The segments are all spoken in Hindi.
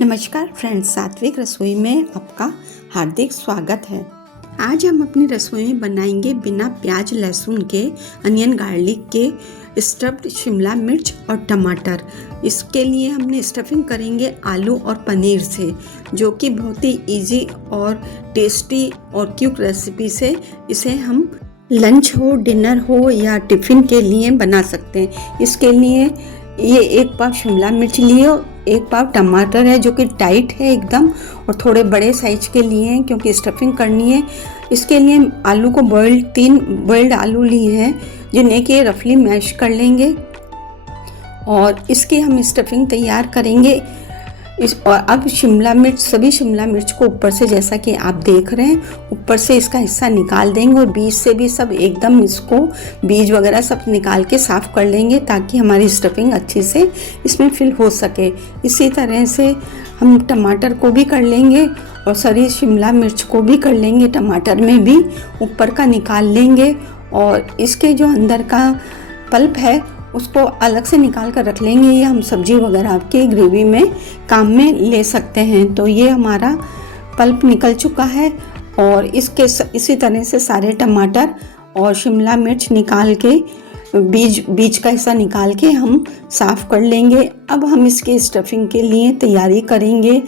नमस्कार फ्रेंड्स, सात्विक रसोई में आपका हार्दिक स्वागत है। आज हम अपनी रसोई में बनाएंगे बिना प्याज लहसुन के अनियन गार्लिक के स्टफ्ड शिमला मिर्च और टमाटर। इसके लिए हमने स्टफिंग करेंगे आलू और पनीर से, जो कि बहुत ही इजी और टेस्टी और क्विक रेसिपी से इसे हम लंच हो, डिनर हो या टिफ़िन के लिए बना सकते हैं। इसके लिए ये 1 पाव शिमला मिर्च लिए, 1 पाव टमाटर है जो कि टाइट है एकदम, और थोड़े बड़े साइज के लिए हैं क्योंकि स्टफिंग करनी है। इसके लिए आलू को 3 बॉइल्ड आलू लिए हैं जिन्हें कि रफली मैश कर लेंगे और इसकी हम स्टफिंग तैयार करेंगे। और अब सभी शिमला मिर्च को ऊपर से, जैसा कि आप देख रहे हैं, ऊपर से इसका हिस्सा निकाल देंगे और बीज से भी सब एकदम इसको बीज वगैरह सब निकाल के साफ़ कर लेंगे ताकि हमारी स्टफिंग अच्छे से इसमें फिल हो सके। इसी तरह से हम टमाटर को भी कर लेंगे और सारी शिमला मिर्च को भी कर लेंगे। टमाटर में भी ऊपर का निकाल लेंगे और इसके जो अंदर का पल्प है उसको अलग से निकाल कर रख लेंगे। ये हम सब्जी वगैरह के ग्रेवी में काम में ले सकते हैं। तो ये हमारा पल्प निकल चुका है और इसी तरह से सारे टमाटर और शिमला मिर्च निकाल के बीज का हिस्सा निकाल के हम साफ़ कर लेंगे। अब हम इसके स्टफिंग के लिए तैयारी करेंगे।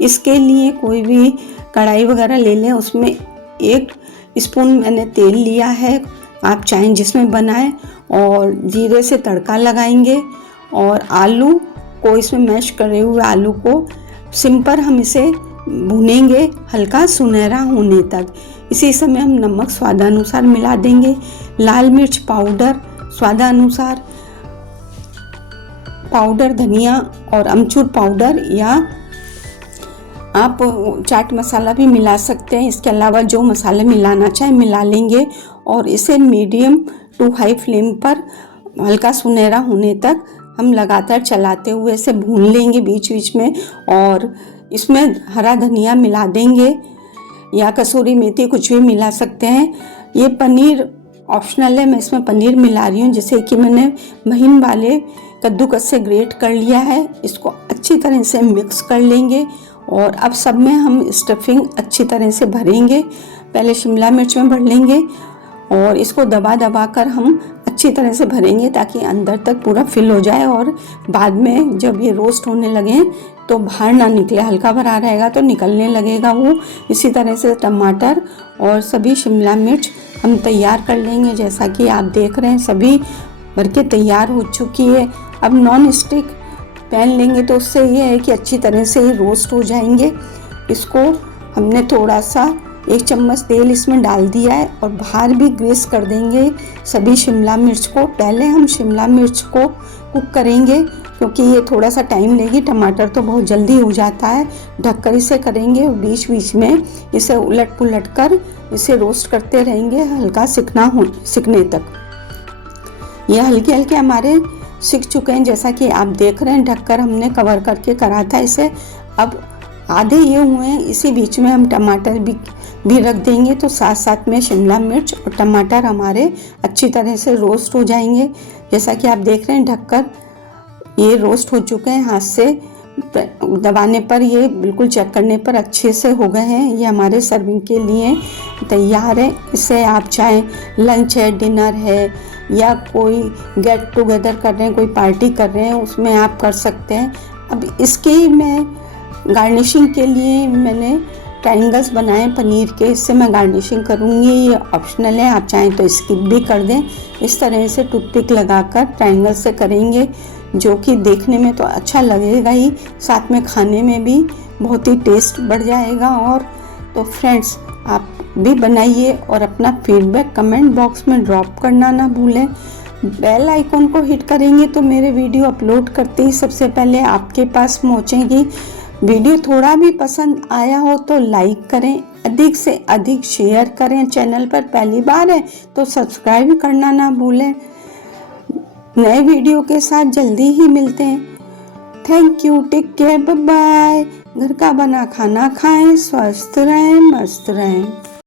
इसके लिए कोई भी कढ़ाई वगैरह ले लें, उसमें 1 स्पून मैंने तेल लिया है, आप चाहें जिसमें बनाएं, और जीरे से तड़का लगाएंगे और आलू को, इसमें मैश करे हुए आलू को सिम पर हम इसे भूनेंगे हल्का सुनहरा होने तक। इसी समय हम नमक स्वादानुसार मिला देंगे, लाल मिर्च पाउडर स्वादानुसार, पाउडर धनिया और अमचूर पाउडर, या आप चाट मसाला भी मिला सकते हैं। इसके अलावा जो मसाले मिलाना चाहें मिला लेंगे और इसे मीडियम टू हाई फ्लेम पर हल्का सुनहरा होने तक हम लगातार चलाते हुए इसे भून लेंगे बीच बीच में। और इसमें हरा धनिया मिला देंगे या कसूरी मेथी, कुछ भी मिला सकते हैं। ये पनीर ऑप्शनल है, मैं इसमें पनीर मिला रही हूँ, जिसे कि मैंने महीन वाले कद्दूकस से ग्रेट कर लिया है। इसको अच्छी तरह से मिक्स कर लेंगे और अब सब में हम स्टफिंग अच्छी तरह से भरेंगे। पहले शिमला मिर्च में भर लेंगे और इसको दबा दबा कर हम अच्छी तरह से भरेंगे ताकि अंदर तक पूरा फिल हो जाए और बाद में जब ये रोस्ट होने लगे तो बाहर ना निकले। हल्का भरा रहेगा तो निकलने लगेगा वो। इसी तरह से टमाटर और सभी शिमला मिर्च हम तैयार कर लेंगे। जैसा कि आप देख रहे हैं सभी भर के तैयार हो चुकी है। अब नॉन स्टिक पैन लेंगे तो उससे ये है कि अच्छी तरह से ये रोस्ट हो जाएंगे। इसको हमने थोड़ा सा 1 चम्मच तेल इसमें डाल दिया है और बाहर भी ग्रीस कर देंगे सभी शिमला मिर्च को। पहले हम शिमला मिर्च को कुक करेंगे क्योंकि ये थोड़ा सा टाइम लेगी, टमाटर तो बहुत जल्दी हो जाता है। ढककर इसे करेंगे और बीच बीच में इसे उलट पुलट कर इसे रोस्ट करते रहेंगे हल्का सिकने तक। ये हल्के हल्के हमारे सिक चुके हैं, जैसा कि आप देख रहे हैं। ढककर हमने कवर करके करा था इसे। अब आधे ये हुए हैं, इसी बीच में हम टमाटर भी रख देंगे तो साथ साथ में शिमला मिर्च और टमाटर हमारे अच्छी तरह से रोस्ट हो जाएंगे। जैसा कि आप देख रहे हैं, ढककर ये रोस्ट हो चुके हैं। हाथ से दबाने पर, ये बिल्कुल चेक करने पर अच्छे से हो गए हैं। ये हमारे सर्विंग के लिए तैयार है। इसे आप चाहें लंच है, डिनर है, या कोई गेट टुगेदर कर रहे हैं, कोई पार्टी कर रहे हैं, उसमें आप कर सकते हैं। अब इसकी मैं गार्निशिंग के लिए मैंने ट्रायंगल्स बनाए पनीर के, इससे मैं गार्निशिंग करूँगी। ये ऑप्शनल है, आप चाहें तो स्किप भी कर दें। इस तरह से टूथपिक लगाकर ट्रायंगल से करेंगे, जो कि देखने में तो अच्छा लगेगा ही, साथ में खाने में भी बहुत ही टेस्ट बढ़ जाएगा। और तो फ्रेंड्स, आप भी बनाइए और अपना फीडबैक कमेंट बॉक्स में ड्रॉप करना ना भूलें। बेल आइकॉन को हिट करेंगे तो मेरे वीडियो अपलोड करते ही सबसे पहले आपके पास पहुंचेगी। वीडियो थोड़ा भी पसंद आया हो तो लाइक करें, अधिक से अधिक शेयर करें। चैनल पर पहली बार है तो सब्सक्राइब करना ना भूलें। नए वीडियो के साथ जल्दी ही मिलते हैं। Thank you, take care, bye bye. घर का बना खाना खाएं, स्वस्थ रहें, मस्त रहें।